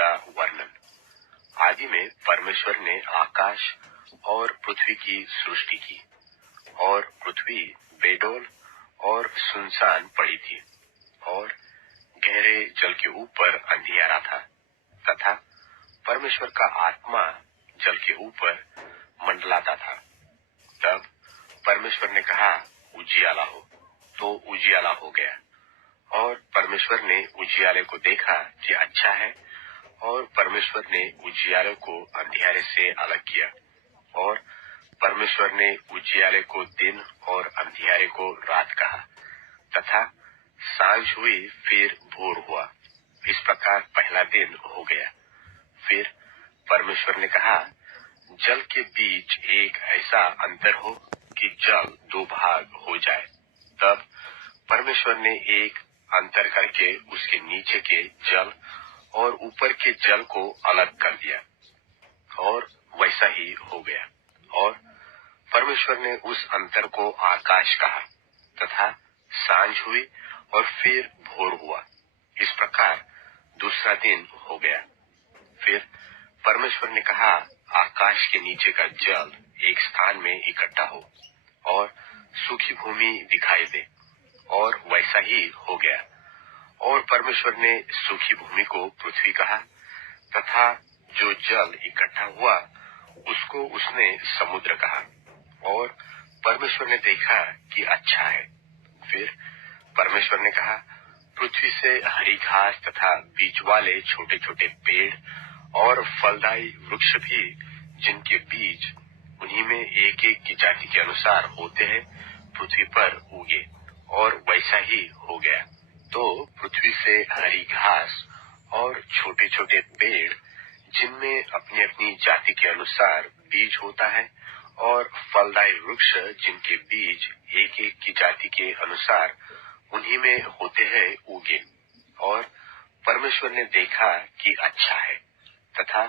का वर्णन। आदि में परमेश्वर ने आकाश और पृथ्वी की सृष्टि की, और पृथ्वी बेडौल और सुनसान पड़ी थी, और गहरे जल के ऊपर अंधियारा था, तथा परमेश्वर का आत्मा जल के ऊपर मंडलाता था। तब परमेश्वर ने कहा, उजियाला हो, तो उजियाला हो गया। और परमेश्वर ने उजियाले को देखा कि अच्छा है, और परमेश्वर ने उजियाले को अंधियारे से अलग किया, और परमेश्वर ने उजियाले को दिन और अंधियारे को रात कहा, तथा सांझ हुई फिर भोर हुआ। इस प्रकार पहला दिन हो गया। फिर परमेश्वर ने कहा, जल के बीच एक ऐसा अंतर हो कि जल दो भाग हो जाए। तब परमेश्वर ने एक अंतर करके उसके नीचे के जल और ऊपर के जल को अलग कर दिया, और वैसा ही हो गया। और परमेश्वर ने उस अंतर को आकाश कहा, तथा सांझ हुई और फिर भोर हुआ। इस प्रकार दूसरा दिन हो गया। फिर परमेश्वर ने कहा, आकाश के नीचे का जल एक स्थान में इकट्ठा हो, और सूखी भूमि दिखाई दे, और वैसा ही हो गया। और परमेश्वर ने सूखी भूमि को पृथ्वी कहा, तथा जो जल इकट्ठा हुआ उसको उसने समुद्र कहा। और परमेश्वर ने देखा कि अच्छा है। फिर परमेश्वर ने कहा, पृथ्वी से हरी घास तथा बीज वाले छोटे छोटे पेड़ और फलदायी वृक्ष भी, जिनके बीज उन्हीं में एक एक की जाति के अनुसार होते हैं, पृथ्वी पर उगे, और वैसा ही हो गया। तो पृथ्वी से हरी घास और छोटे छोटे पेड़, जिनमें अपनी अपनी जाति के अनुसार बीज होता है, और फलदायी वृक्ष, जिनके बीज एक एक की जाति के अनुसार उन्हीं में होते हैं, उगे। और परमेश्वर ने देखा कि अच्छा है, तथा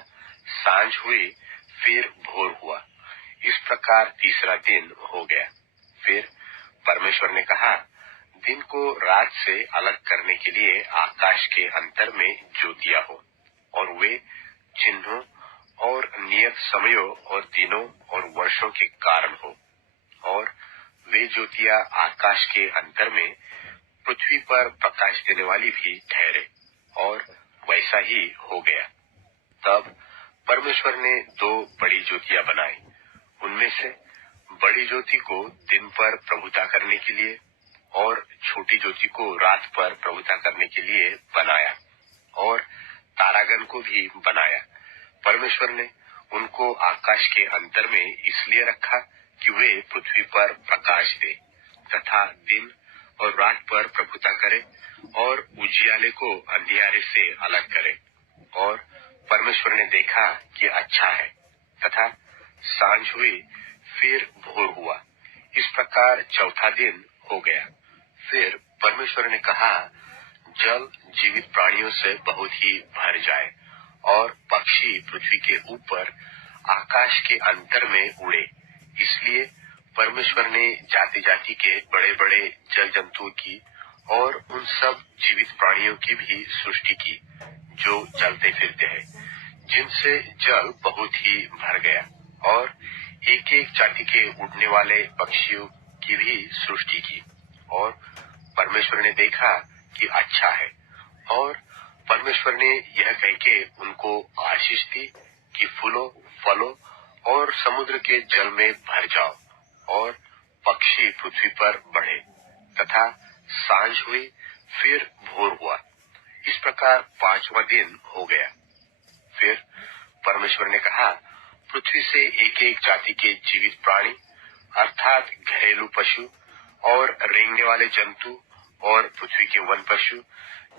सांझ हुई फिर भोर हुआ। इस प्रकार तीसरा दिन हो गया। फिर परमेश्वर ने कहा, दिन को रात से अलग करने के लिए आकाश के अंतर में ज्योतियां हो, और वे चिन्हों और नियत समयों और दिनों और वर्षों के कारण हो। और वे ज्योतियां आकाश के अंतर में पृथ्वी पर प्रकाश देने वाली भी ठहरे, और वैसा ही हो गया। तब परमेश्वर ने दो बड़ी ज्योतियां बनाई। उनमें से बड़ी ज्योति को दिन पर प्रभुता करने के लिए, और छोटी ज्योति को रात पर प्रभुता करने के लिए बनाया, और तारागण को भी बनाया। परमेश्वर ने उनको आकाश के अंतर में इसलिए रखा कि वे पृथ्वी पर प्रकाश दे, तथा दिन और रात पर प्रभुता करे, और उजियाले को अंधियारे से अलग करे। और परमेश्वर ने देखा कि अच्छा है, तथा सांझ हुई फिर भोर हुआ। इस प्रकार चौथा दिन हो गया। फिर परमेश्वर ने कहा, जल जीवित प्राणियों से बहुत ही भर जाए, और पक्षी पृथ्वी के ऊपर आकाश के अंतर में उड़े। इसलिए परमेश्वर ने जाति जाति के बड़े बड़े जल जंतुओं की और उन सब जीवित प्राणियों की भी सृष्टि की, जो चलते फिरते हैं, जिनसे जल बहुत ही भर गया। और एक एक जाति के उड़ने वाले पक्षियों की भी सृष्टि की। और परमेश्वर ने देखा कि अच्छा है। और परमेश्वर ने यह कह के उनको आशीष दी कि फूलो, फलो और समुद्र के जल में भर जाओ, और पक्षी पृथ्वी पर बढ़े। तथा सांझ हुई फिर भोर हुआ। इस प्रकार पांचवा दिन हो गया। फिर परमेश्वर ने कहा, पृथ्वी से एक एक जाति के जीवित प्राणी, अर्थात घरेलू पशु और रेंगने वाले जंतु और पृथ्वी के वन पशु,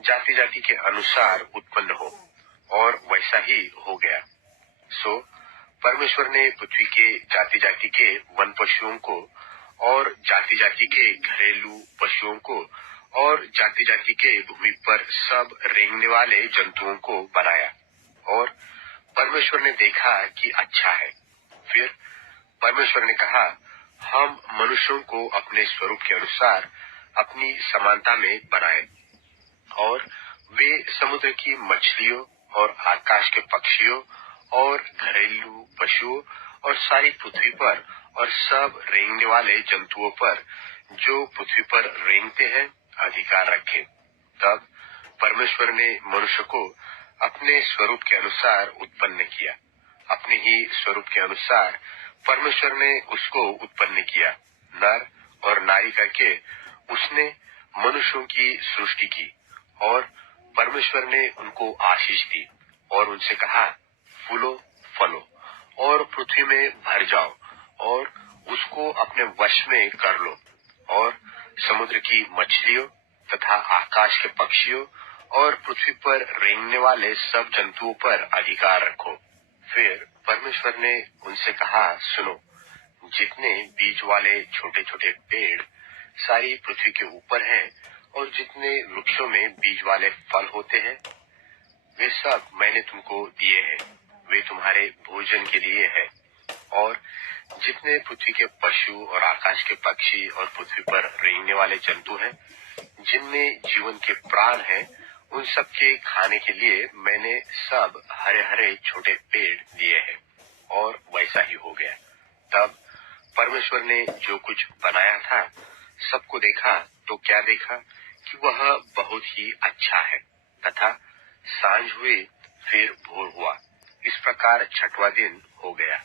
जाति जाति के अनुसार उत्पन्न हो, और वैसा ही हो गया। सो परमेश्वर ने पृथ्वी के जाति जाति के वन पशुओं को, और जाति जाति के घरेलू पशुओं को, और जाति जाति के भूमि पर सब रेंगने वाले जंतुओं को बनाया। और परमेश्वर ने देखा कि अच्छा है। फिर परमेश्वर ने कहा, हम मनुष्यों को अपने स्वरूप के अनुसार अपनी समानता में बनाएं, और वे समुद्र की मछलियों और आकाश के पक्षियों और घरेलू पशुओं और सारी पृथ्वी पर और सब रेंगने वाले जंतुओं पर जो पृथ्वी पर रेंगते हैं अधिकार रखे। तब परमेश्वर ने मनुष्य को अपने स्वरूप के अनुसार उत्पन्न किया। अपने ही स्वरूप के अनुसार परमेश्वर ने उसको उत्पन्न किया। नर और नारी करके उसने मनुष्यों की सृष्टि की। और परमेश्वर ने उनको आशीष दी और उनसे कहा, फूलो फलो और पृथ्वी में भर जाओ और उसको अपने वश में कर लो और समुद्र की मछलियों तथा आकाश के पक्षियों और पृथ्वी पर रेंगने वाले सब जंतुओं पर अधिकार रखो। फिर परमेश्वर ने उनसे कहा, सुनो, जितने बीज वाले छोटे छोटे पेड़ सारी पृथ्वी के ऊपर हैं और जितने वृक्षों में बीज वाले फल होते हैं वे सब मैंने तुमको दिए हैं। वे तुम्हारे भोजन के लिए है। और जितने पृथ्वी के पशु और आकाश के पक्षी और पृथ्वी पर रेंगने वाले जंतु हैं जिनमें जीवन के प्राण हैं उन सब के खाने के लिए मैंने सब हरे हरे छोटे पेड़ दिए हैं। और वैसा ही हो गया। तब परमेश्वर ने जो कुछ बनाया था सबको देखा तो क्या देखा कि वह बहुत ही अच्छा है। तथा सांझ हुई फिर भोर हुआ। इस प्रकार छठवां दिन हो गया।